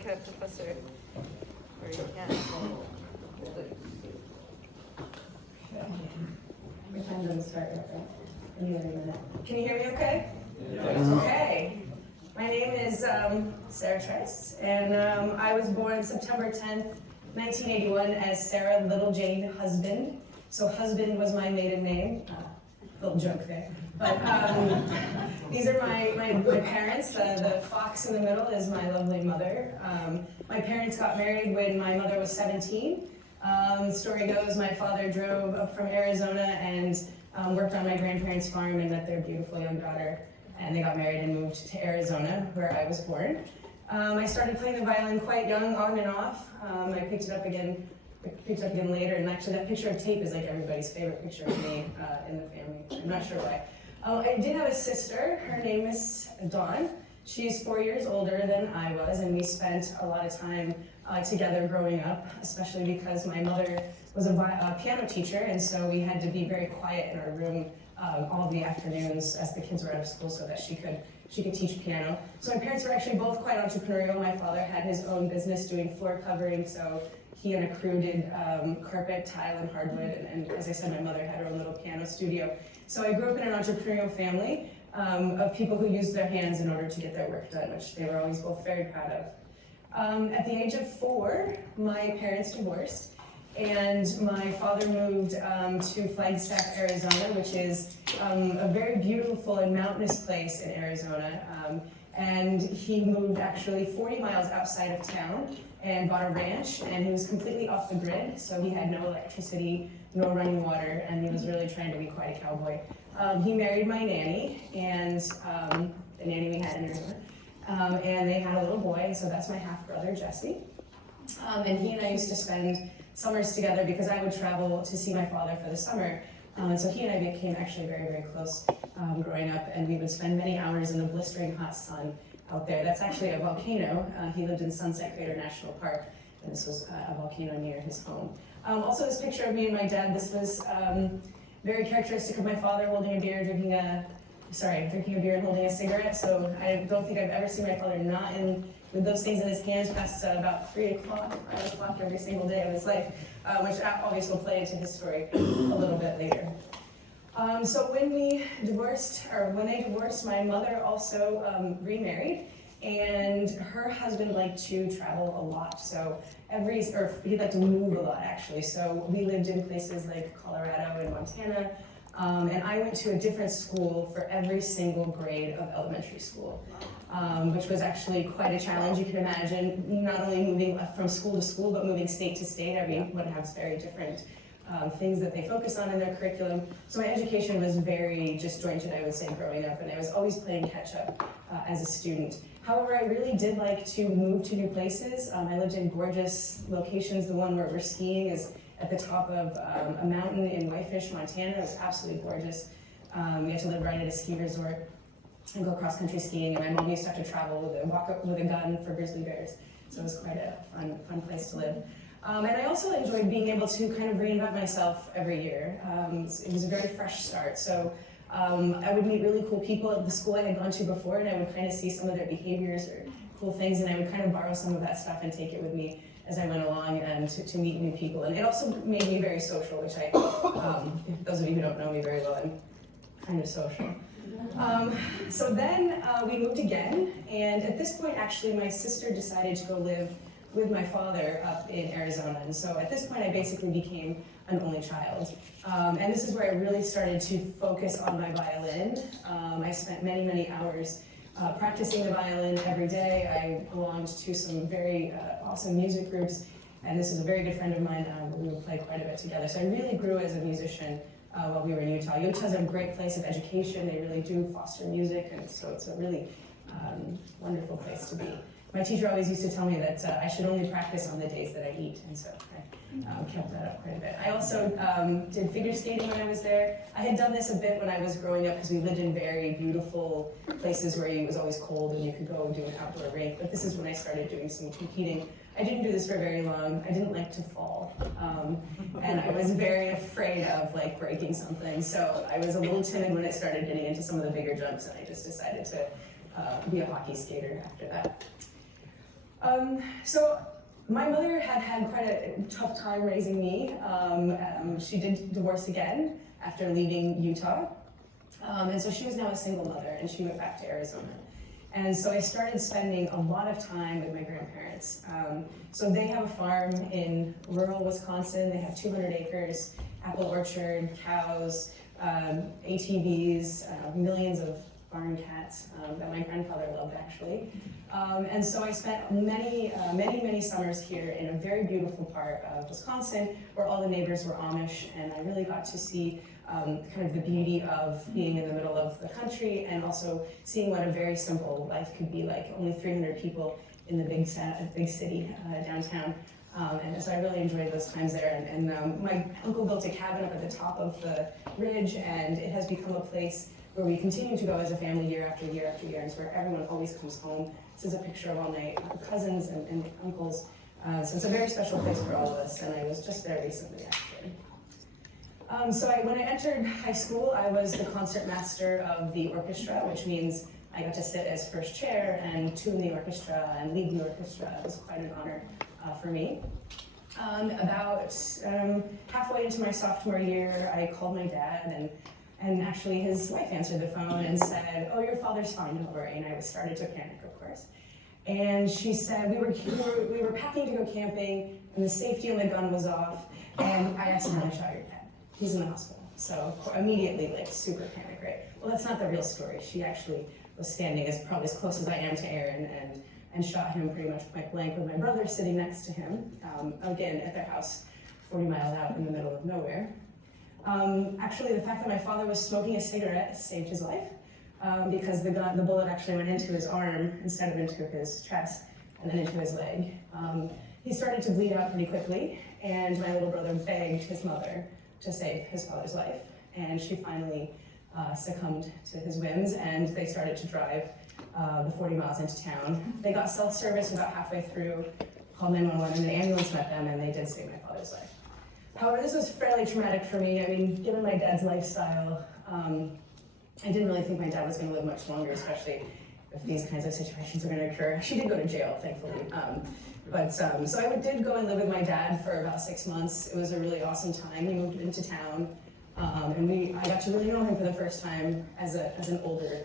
can, Professor. Or you can. Which I'm going to start with. Can you hear me okay? Yes. Okay. My name is Sarah Trice, and I was born September 10th, 1981 as Sarah Little Jane Husband. So husband was my maiden name. Little joke there. But these are my parents. The fox in the middle is my lovely mother. My parents got married when my mother was 17. The story goes my father drove up from Arizona and worked on my grandparents' farm and met their beautiful young daughter. And they got married and moved to Arizona, where I was born. I started playing the violin quite young, on and off. I picked it up again later, and actually that picture of tape is like everybody's favorite picture of me in the family. I'm not sure why. I did have a sister. Her name is Dawn. She's 4 years older than I was, and we spent a lot of time together growing up, especially because my mother was a piano teacher, and so we had to be very quiet in our room all the afternoons as the kids were out of school so that she could teach piano. So my parents were actually both quite entrepreneurial. My father had his own business doing floor covering, so he and a crew did carpet, tile, and hardwood, and as I said, my mother had her own little piano studio. So I grew up in an entrepreneurial family of people who used their hands in order to get their work done, which they were always both very proud of. At the age of 4, my parents divorced, and my father moved to Flagstaff, Arizona, which is a very beautiful and mountainous place in Arizona. And he moved actually 40 miles outside of town and bought a ranch, and he was completely off the grid, so he had no electricity, no running water, and he was really trying to be quite a cowboy. He married my nanny, and the nanny we had in Arizona, and they had a little boy, and so that's my half-brother, Jesse. And he and I used to spend summers together because I would travel to see my father for the summer. And so he and I became actually very, very close growing up, and we would spend many hours in the blistering hot sun out there. That's actually a volcano. He lived in Sunset Crater National Park, and this was a volcano near his home. Also, this picture of me and my dad, this was very characteristic of my father holding a beer, drinking a beer and holding a cigarette. So I don't think I've ever seen my father not with those things in his hands past about 3 o'clock, 5 o'clock every single day of his life, which obviously will play into his story a little bit later. So when they divorced, my mother also remarried, and her husband liked to travel a lot. So he liked to move a lot actually. So we lived in places like Colorado and Montana, and I went to a different school for every single grade of elementary school, which was actually quite a challenge. You can imagine not only moving from school to school, but moving state to state. Everyone has very different things that they focus on in their curriculum. So my education was very disjointed, I would say, growing up, and I was always playing catch up as a student. However, I really did like to move to new places. I lived in gorgeous locations. The one where we're skiing is at the top of a mountain in Whitefish, Montana. It was absolutely gorgeous. We had to live right at a ski resort and go cross-country skiing, and my mom used to have to travel walk up with a gun for grizzly bears. So it was quite a fun place to live. And I also enjoyed being able to kind of reinvent myself every year. It was a very fresh start. So I would meet really cool people at the school I had gone to before, and I would kind of see some of their behaviors or cool things, and I would kind of borrow some of that stuff and take it with me as I went along and to meet new people. And it also made me very social, which those of you who don't know me very well, I'm kind of social. So then we moved again, and at this point, actually, my sister decided to go live with my father up in Arizona. And so at this point, I basically became an only child. And this is where I really started to focus on my violin. I spent many, many hours practicing the violin every day. I belonged to some very awesome music groups, and this is a very good friend of mine. We would play quite a bit together. So I really grew as a musician while we were in Utah. Utah's a great place of education. They really do foster music, and so it's a really wonderful place to be. My teacher always used to tell me that I should only practice on the days that I eat, and so I kept that up quite a bit. I also did figure skating when I was there. I had done this a bit when I was growing up because we lived in very beautiful places where it was always cold and you could go do an outdoor rink, but this is when I started doing some competing. I didn't do this for very long. I didn't like to fall, and I was very afraid of breaking something, so I was a little timid when I started getting into some of the bigger jumps, and I just decided to be a hockey skater after that. So my mother had quite a tough time raising me. She did divorce again after leaving Utah. And so she was now a single mother, and she went back to Arizona. And so I started spending a lot of time with my grandparents. So they have a farm in rural Wisconsin. They have 200 acres, apple orchard, cows, ATVs, millions of barn cats that my grandfather loved, actually. And so I spent many summers here in a very beautiful part of Wisconsin where all the neighbors were Amish, and I really got to see kind of the beauty of being in the middle of the country and also seeing what a very simple life could be like. Only 300 people in the big city downtown. And so I really enjoyed those times there. And my uncle built a cabin up at the top of the ridge, and it has become a place where we continue to go as a family year after year after year. It's where everyone always comes home. This is a picture of all my cousins and uncles. So it's a very special place for all of us, and I was just there recently, actually. When I entered high school, I was the concert master of the orchestra, which means I got to sit as first chair and tune the orchestra and lead the orchestra. It was quite an honor for me. About halfway into my sophomore year, I called my dad, and actually his wife answered the phone and said, "Oh, your father's fine, don't worry." And I started to panic, of course. And she said, we were packing to go camping, and the safety on the gun was off, and I accidentally shot your dad. He's in the hospital. So immediately, like, super panic, right? Well, that's not the real story. She actually was standing probably as close as I am to Aaron, and shot him pretty much point blank with my brother sitting next to him, again, at their house, 40 miles out in the middle of nowhere. Actually, the fact that my father was smoking a cigarette saved his life, because the bullet actually went into his arm instead of into his chest, and then into his leg. He started to bleed out pretty quickly, and my little brother begged his mother to save his father's life, and she finally succumbed to his whims, and they started to drive the 40 miles into town. They got self-service about halfway through, called 911, and the ambulance met them, and they did save my father's life. However, this was fairly traumatic for me. I mean, given my dad's lifestyle, I didn't really think my dad was going to live much longer, especially if these kinds of situations are going to occur. She did go to jail, thankfully. So I did go and live with my dad for about 6 months. It was a really awesome time. He moved into town, and I got to really know him for the first time as an older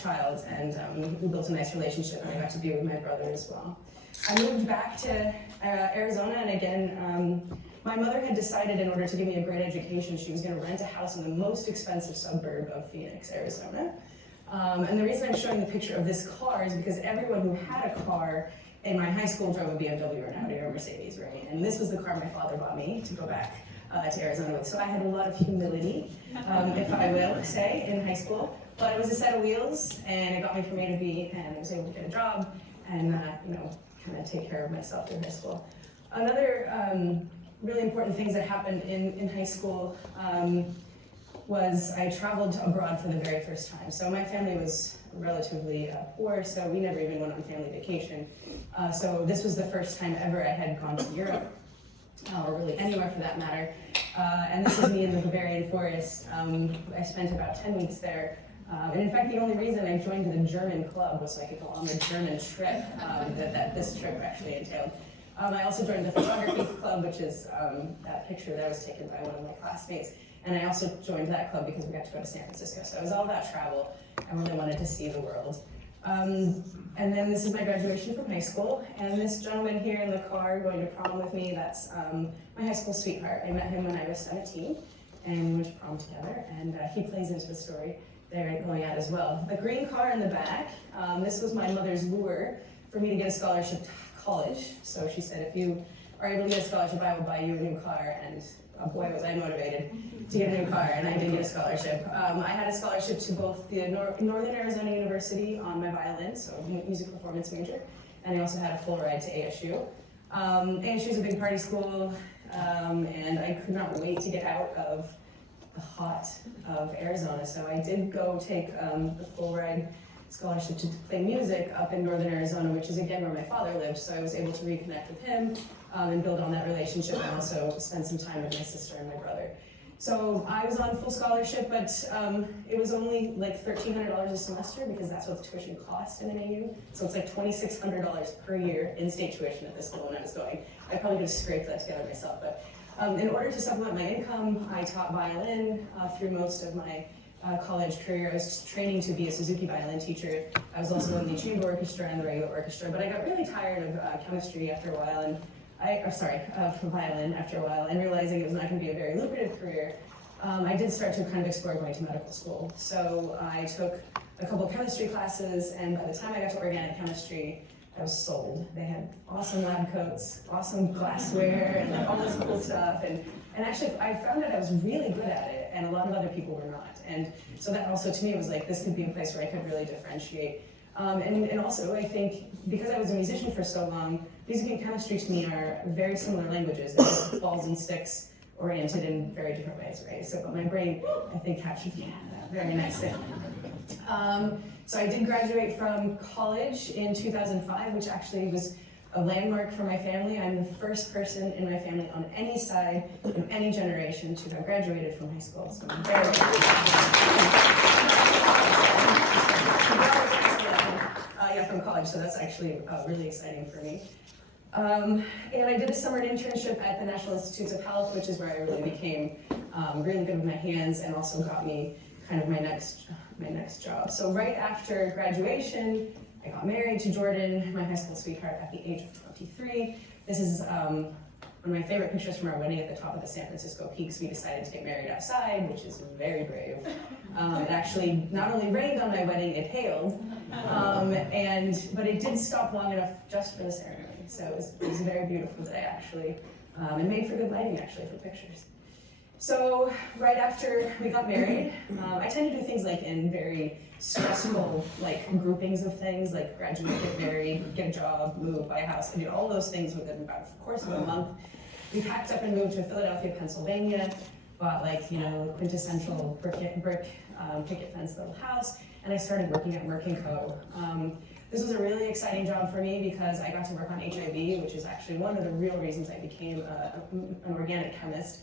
child, and we built a nice relationship, and I got to be with my brother as well. I moved back to Arizona, and again, my mother had decided in order to give me a great education, she was going to rent a house in the most expensive suburb of Phoenix, Arizona. And the reason I'm showing the picture of this car is because everyone who had a car in my high school drove a BMW or an Audi or a Mercedes, right? And this was the car my father bought me to go back to Arizona with. So I had a lot of humility, if I will say, in high school. But it was a set of wheels, and it got me from A to B, and I was able to get a job and kind of take care of myself through high school. Another really important things that happened in high school was I traveled abroad for the very first time. So my family was relatively poor, so we never even went on family vacation. So this was the first time ever I had gone to Europe, or really anywhere for that matter. And this is me in the Bavarian forest. I spent about 10 weeks there. And in fact, the only reason I joined the German club was so I could go on the German trip that this trip actually entailed. I also joined the photography club, which is that picture that was taken by one of my classmates. And I also joined that club because we got to go to San Francisco. So it was all about travel. I really wanted to see the world. And then this is my graduation from high school. And this gentleman here in the car going to prom with me, that's my high school sweetheart. I met him when I was 17, and we went to prom together. And he plays into the story there going out as well. The green car in the back, this was my mother's lure for me to get a scholarship to college. So she said, if you are able to get a scholarship, I will buy you a new car. And boy, was I motivated to get a new car, and I did get a scholarship. I had a scholarship to both the Northern Arizona University on my violin, so music performance major, and I also had a full ride to ASU. ASU is a big party school, and I could not wait to get out of the hot of Arizona, so I did go take the full ride scholarship to play music up in Northern Arizona, which is again where my father lived, so I was able to reconnect with him and build on that relationship, and also spend some time with my sister and my brother. So I was on full scholarship, but it was only like $1,300 a semester because that's what the tuition cost in an AU. So it's like $2,600 per year in-state tuition at this school when I was going. I probably could have scraped that together myself, but in order to supplement my income, I taught violin through most of my college career. I was training to be a Suzuki violin teacher. I was also in the chamber orchestra and the regular orchestra, but I got really tired of chemistry after a while, and violin after a while, and realizing it was not going to be a very lucrative career. I did start to kind of explore going to medical school. So I took a couple of chemistry classes, and by the time I got to organic chemistry, I was sold. They had awesome lab coats, awesome glassware, and like all this cool stuff. And actually, I found out I was really good at it, and a lot of other people were not. And so that also, to me, was like, this could be a place where I could really differentiate. And also, I think, because I was a musician for so long, music and chemistry to me are very similar languages. They're just balls and sticks oriented in very different ways, right? So, but my brain, I think, captured that very nicely. So I did graduate from college in 2005, which actually was a landmark for my family. I'm the first person in my family on any side in any generation to have graduated from high school. So I'm very from college, so that's actually really exciting for me. And I did a summer internship at the National Institutes of Health, which is where I really became really good with my hands and also got me kind of my next job. So right after graduation, I got married to Jordan, my high school sweetheart, at the age of 23. This is one of my favorite pictures from our wedding at the top of the San Francisco Peaks. We decided to get married outside, which is very brave. It actually not only rained on my wedding, it hailed, but it did stop long enough just for the ceremony. So it was a very beautiful day, actually, and made for good lighting, actually, for pictures. So right after we got married, I tend to do things like in very stressful groupings of things, like graduate, get married, get a job, move, buy a house. I did all those things within about the course of a month. We packed up and moved to Philadelphia, Pennsylvania, bought quintessential brick picket fence little house, and I started working at Merck & Co. This was a really exciting job for me because I got to work on HIV, which is actually one of the real reasons I became an organic chemist.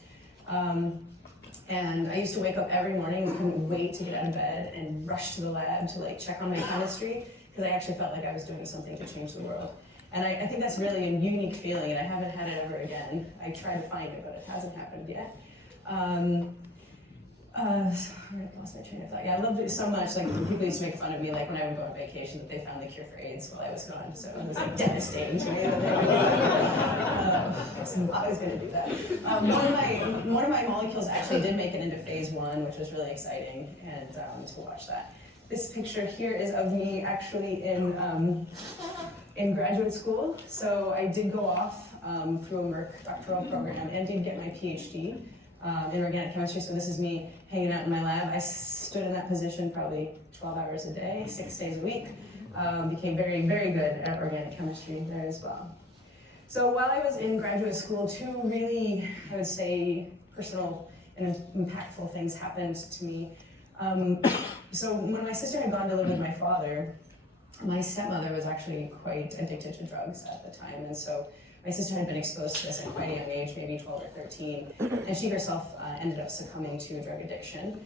And I used to wake up every morning and couldn't wait to get out of bed and rush to the lab to check on my chemistry, because I actually felt like I was doing something to change the world. And I think that's really a unique feeling, and I haven't had it ever again. I tried to find it, but it hasn't happened yet. Sorry, I lost my train of thought. Yeah, I loved it so much. People used to make fun of me, when I would go on vacation, that they found the cure for AIDS while I was gone. So it was devastating to me. So I was going to do that. One of my molecules actually did make it into phase 1, which was really exciting, and to watch that. This picture here is of me actually in graduate school. So I did go off through a Merck doctoral program and did get my PhD. In organic chemistry, so this is me hanging out in my lab. I stood in that position probably 12 hours a day, 6 days a week. Became very, very good at organic chemistry there as well. So while I was in graduate school, 2 really, I would say, personal and impactful things happened to me. So when my sister had gone to live with my father, my stepmother was actually quite addicted to drugs at the time, and so my sister had been exposed to this at quite a young age, maybe 12 or 13, and she herself ended up succumbing to drug addiction.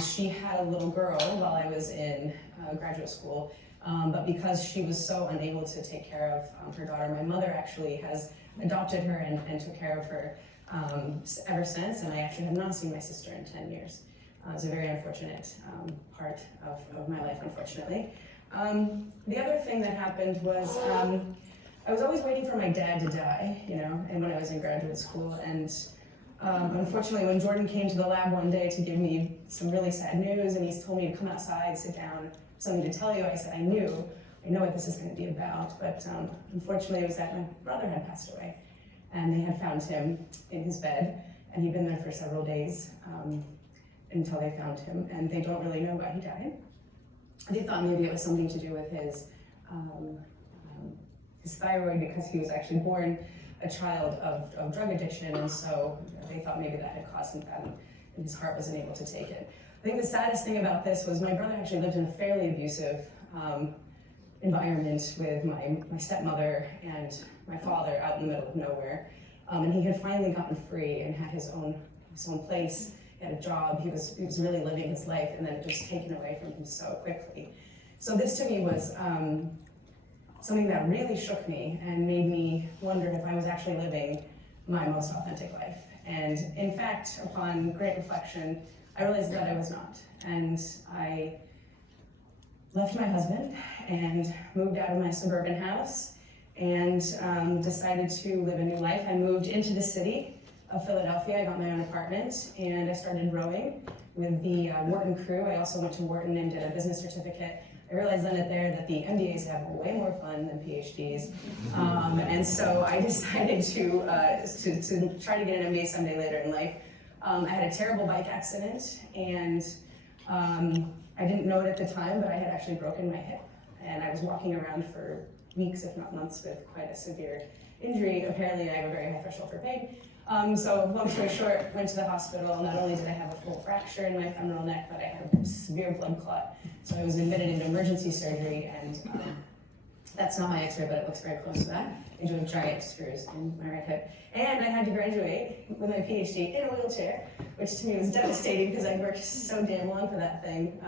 She had a little girl while I was in graduate school, but because she was so unable to take care of her daughter, my mother actually has adopted her and took care of her ever since, and I actually have not seen my sister in 10 years. It was a very unfortunate part of my life, unfortunately. The other thing that happened was I was always waiting for my dad to die, and when I was in graduate school, and unfortunately when Jordan came to the lab one day to give me some really sad news, and he told me to come outside, sit down, something to tell you, I said, I know what this is going to be about, but unfortunately it was that my brother had passed away, and they had found him in his bed, and he'd been there for several days until they found him, and they don't really know why he died. They thought maybe it was something to do with his thyroid, because he was actually born a child of drug addiction, and so they thought maybe that had caused him that, and his heart wasn't able to take it. I think the saddest thing about this was my brother actually lived in a fairly abusive environment with my stepmother and my father out in the middle of nowhere, and he had finally gotten free and had his own place he had a job, he was really living his life, and then it was taken away from him so quickly. So this to me was something that really shook me and made me wonder if I was actually living my most authentic life. And in fact, upon great reflection, I realized that I was not. And I left my husband and moved out of my suburban house and decided to live a new life. I moved into the city of Philadelphia. I got my own apartment and I started rowing with the Wharton crew. I also went to Wharton and did a business certificate. I realized then and there that the MBAs have way more fun than PhDs. And so I decided to try to get an MBA someday later in life. I had a terrible bike accident and I didn't know it at the time, but I had actually broken my hip. And I was walking around for weeks, if not months, with quite a severe injury. Apparently I have a very high threshold for pain. So long story short, went to the hospital. Not only did I have a full fracture in my femoral neck, but I had a severe blood clot. So I was admitted into emergency surgery, and that's not my x-ray, but it looks very close to that, into giant screws in my right hip. And I had to graduate with my PhD in a wheelchair, which to me was devastating because I worked so damn long for that thing,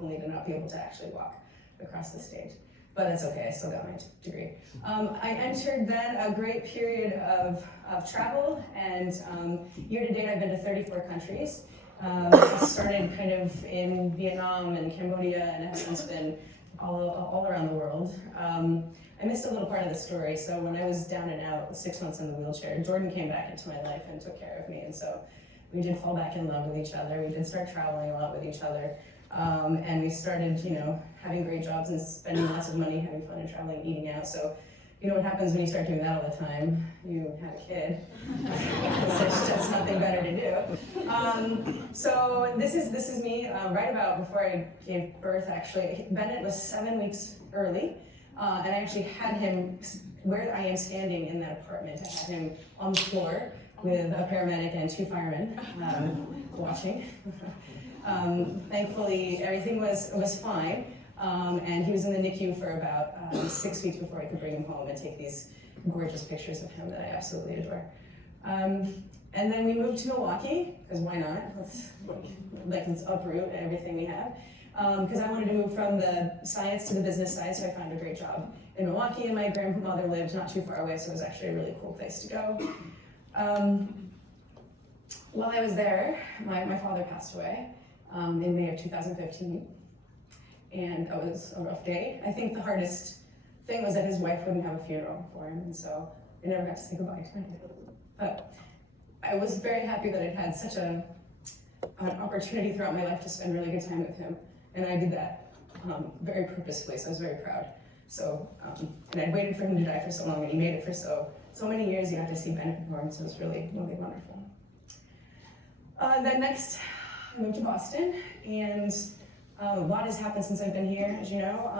only to not be able to actually walk across the stage. But that's okay, I still got my degree. I entered then a great period of travel, and year to date I've been to 34 countries. I started kind of in Vietnam and Cambodia and have since been all around the world. I missed a little part of the story, so when I was down and out, 6 months in the wheelchair, Jordan came back into my life and took care of me, and so we did fall back in love with each other. We did start traveling a lot with each other. And we started, having great jobs and spending lots of money, having fun and traveling, eating out. So, what happens when you start doing that all the time? You have a kid. There's just nothing better to do. So this is me right about before I gave birth. Actually, Bennett was 7 weeks early, and I actually had him where I am standing in that apartment. I had him on the floor with a paramedic and 2 firemen watching. Thankfully, everything was fine, and he was in the NICU for about 6 weeks before I could bring him home and take these gorgeous pictures of him that I absolutely adore. And then we moved to Milwaukee, because why not? Let's uproot everything we have. Because I wanted to move from the science to the business side, so I found a great job in Milwaukee, and my grandmother lived not too far away, so it was actually a really cool place to go. While I was there, my father passed away. In May of 2015, and that was a rough day. I think the hardest thing was that his wife wouldn't have a funeral for him, and so I never got to say goodbye to him. But I was very happy that I'd had such an opportunity throughout my life to spend really good time with him, and I did that very purposefully, so I was very proud. So, and I'd waited for him to die for so long, and he made it for so many years. You got to see Bennett perform, so it was really, really wonderful. Then next, I moved to Boston, and a lot has happened since I've been here, as you know.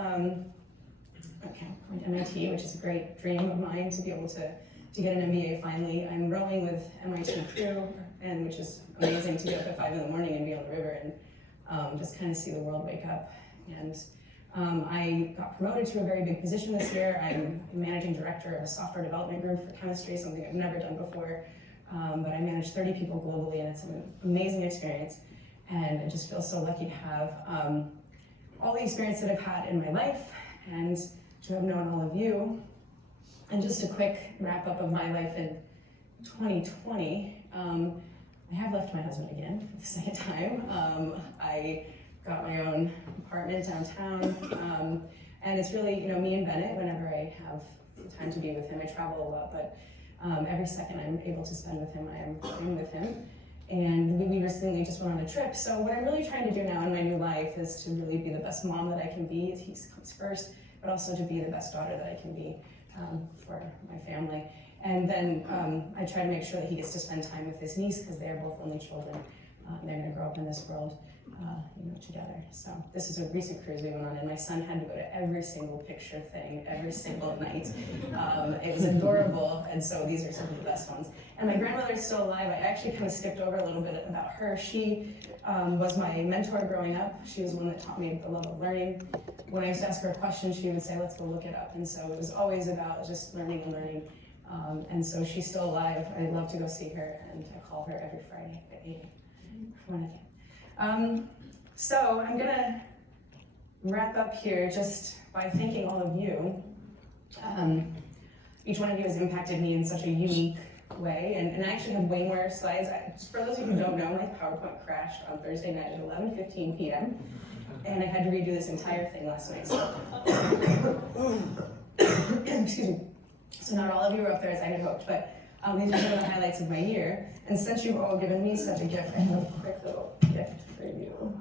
Okay, I'm going to MIT, which is a great dream of mine to be able to get an MBA finally. I'm rowing with MIT crew, and which is amazing to get up at 5 in the morning and be on the river and just kind of see the world wake up. And I got promoted to a very big position this year. I'm managing director of a software development group for chemistry, something I've never done before. But I manage 30 people globally, and it's an amazing experience. And I just feel so lucky to have all the experience that I've had in my life and to have known all of you. And just a quick wrap up of my life in 2020. I have left my husband again for the second time. I got my own apartment downtown. And it's really, me and Bennett, whenever I have time to be with him. I travel a lot, but every second I'm able to spend with him, I'm with him. And we recently just went on a trip. So what I'm really trying to do now in my new life is to really be the best mom that I can be. He comes first, but also to be the best daughter that I can be for my family. And then I try to make sure that he gets to spend time with his niece because they are both only children. They're going to grow up in this world, together. So this is a recent cruise we went on, and my son had to go to every single picture thing every single night. It was adorable, and so these are some of the best ones. And my grandmother's still alive. I actually kind of skipped over a little bit about her. She was my mentor growing up. She was the one that taught me the love of learning. When I used to ask her a question, she would say, "Let's go look it up." And so it was always about just learning and learning. And so she's still alive. I love to go see her, and I call her every Friday at 8 when I can. So I'm gonna wrap up here just by thanking all of you. Each one of you has impacted me in such a unique way, and I actually have way more slides. For those of you who don't know, my PowerPoint crashed on Thursday night at 11:15 p.m. and I had to redo this entire thing last night. So, excuse me. So not all of you were up there as I had hoped, but these are some of the highlights of my year. And since you've all given me such a gift, I have a quick little gift for you.